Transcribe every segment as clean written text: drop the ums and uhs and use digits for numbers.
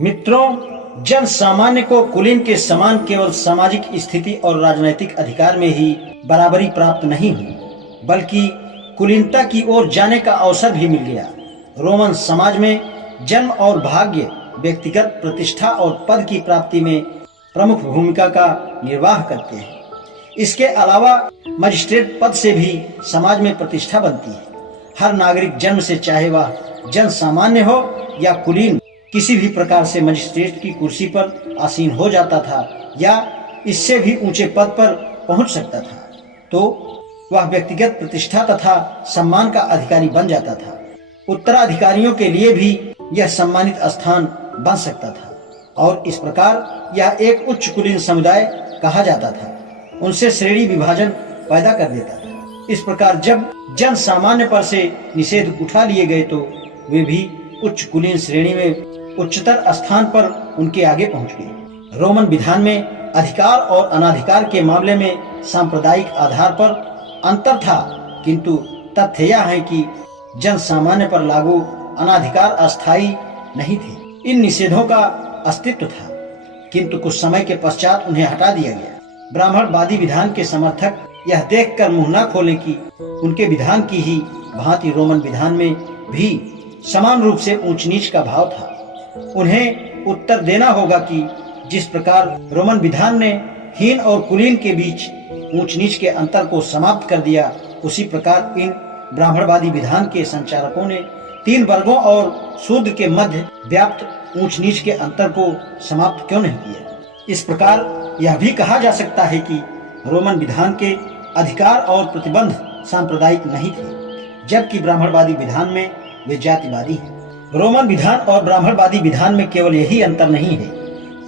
मित्रों, जन सामान्य को कुलीन के समान केवल सामाजिक स्थिति और राजनैतिक अधिकार में ही बराबरी प्राप्त नहीं हुई, बल्कि कुलीनता की ओर जाने का अवसर भी मिल गया। रोमन समाज में जन्म और भाग्य व्यक्तिगत प्रतिष्ठा और पद की प्राप्ति में प्रमुख भूमिका का निर्वाह करते हैं। इसके अलावा मजिस्ट्रेट पद से भी समाज में प्रतिष्ठा बनती है। हर नागरिक जन्म से, चाहे वह जन सामान्य हो या कुलीन, किसी भी प्रकार से मजिस्ट्रेट की कुर्सी पर आसीन हो जाता था या इससे भी ऊंचे पद पर पहुंच सकता था, तो वह व्यक्तिगत प्रतिष्ठा तथा सम्मान का अधिकारी बन जाता था। उत्तराधिकारियों के लिए भी यह सम्मानित स्थान बन सकता था और इस प्रकार यह एक उच्च कुलीन समुदाय कहा जाता था। उनसे श्रेणी विभाजन पैदा कर देता था। इस प्रकार जब जन सामान्य पर से निषेध उठा लिए गए तो वे भी उच्च कुलीन श्रेणी में उच्चतर स्थान पर उनके आगे पहुंच गए। रोमन विधान में अधिकार और अनाधिकार के मामले में सांप्रदायिक आधार पर अंतर था, किंतु तथ्य यह है कि जन सामान्य पर लागू अनाधिकार अस्थायी नहीं थे। इन निषेधों का अस्तित्व था, किंतु कुछ समय के पश्चात उन्हें हटा दिया गया। ब्राह्मणवादी विधान के समर्थक यह देखकर मुंह न खोले कि उनके विधान की ही भांति रोमन विधान में भी समान रूप से ऊंच नीच का भाव था। उन्हें उत्तर देना होगा कि जिस प्रकार रोमन विधान ने हीन और कुलीन के बीच ऊंच नीच के अंतर को समाप्त कर दिया, उसी प्रकार इन ब्राह्मणवादी विधान के संचालकों ने तीन वर्गों और शूद्र के मध्य व्याप्त ऊंच नीच के अंतर को समाप्त क्यों नहीं किया। इस प्रकार यह भी कहा जा सकता है कि रोमन विधान के अधिकार और प्रतिबंध सांप्रदायिक नहीं थे, जबकि ब्राह्मणवादी विधान में वे जातिवादी हैं। रोमन विधान और ब्राह्मणवादी विधान में केवल यही अंतर नहीं है,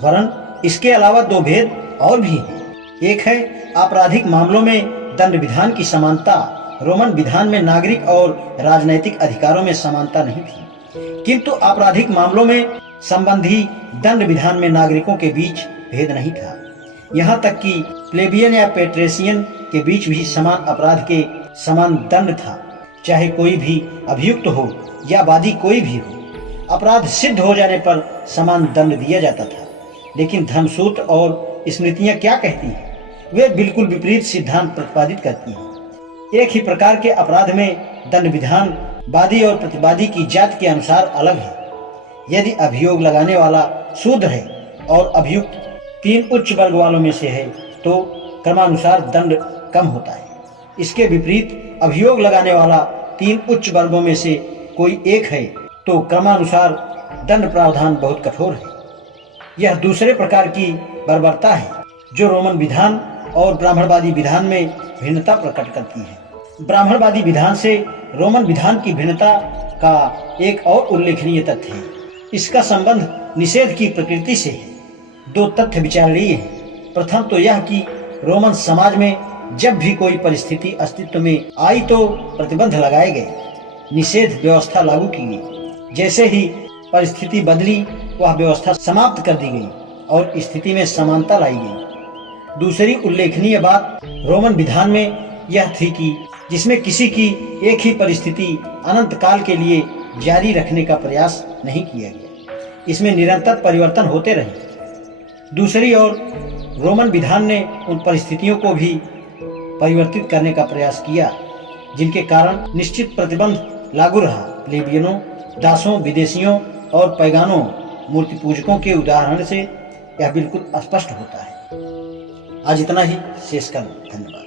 वरन इसके अलावा दो भेद और भी हैं। एक है आपराधिक मामलों में दंड विधान की समानता। रोमन विधान में नागरिक और राजनैतिक अधिकारों में समानता नहीं थी, किंतु आपराधिक मामलों में संबंधी दंड विधान में नागरिकों के बीच भेद नहीं था। यहाँ तक कि प्लेबियन या पेट्रेशियन के बीच भी समान अपराध के समान दंड था, चाहे कोई भी अभियुक्त हो या वादी कोई भी हो। अपराध सिद्ध हो जाने पर समान दंड दिया जाता था। लेकिन धर्मसूत्र और स्मृतियां क्या कहती हैं? वे बिल्कुल विपरीत सिद्धांत प्रतिपादित करती हैं। एक ही प्रकार के अपराध में दंड विधान वादी और प्रतिवादी की जात के अनुसार अलग है। यदि अभियोग लगाने वाला शूद्र है और अभियुक्त तीन उच्च वर्ग वालों में से है, तो क्रमानुसार दंड कम होता है। इसके विपरीत अभियोग लगाने वाला तीन उच्च वर्गों में से कोई एक है, तो क्रमानुसार दंड प्रावधान बहुत कठोर है। यह दूसरे प्रकार की बर्बरता है जो रोमन विधान और ब्राह्मणवादी विधान में भिन्नता प्रकट करती है। ब्राह्मणवादी विधान से रोमन विधान की भिन्नता का एक और उल्लेखनीय तथ्य है। इसका संबंध निषेध की प्रकृति से है। दो तथ्य विचारणीय हैं। प्रथम तो यह कि रोमन समाज में जब भी कोई परिस्थिति अस्तित्व में आई तो प्रतिबंध लगाए गए, निषेध व्यवस्था लागू की गई। जैसे ही परिस्थिति बदली, वह व्यवस्था समाप्त कर दी गई और स्थिति में समानता लाई गई। दूसरी उल्लेखनीय बात रोमन विधान में यह थी कि जिसमें किसी की एक ही परिस्थिति अनंत काल के लिए जारी रखने का प्रयास नहीं किया गया। इसमें निरंतर परिवर्तन होते रहे। दूसरी ओर रोमन विधान ने उन परिस्थितियों को भी परिवर्तित करने का प्रयास किया जिनके कारण निश्चित प्रतिबंध लागू रहा। प्लेबियनों, दासों, विदेशियों और पैगानों, मूर्ति पूजकों के उदाहरण से यह बिल्कुल स्पष्ट होता है। आज इतना ही, शेष कर धन्यवाद।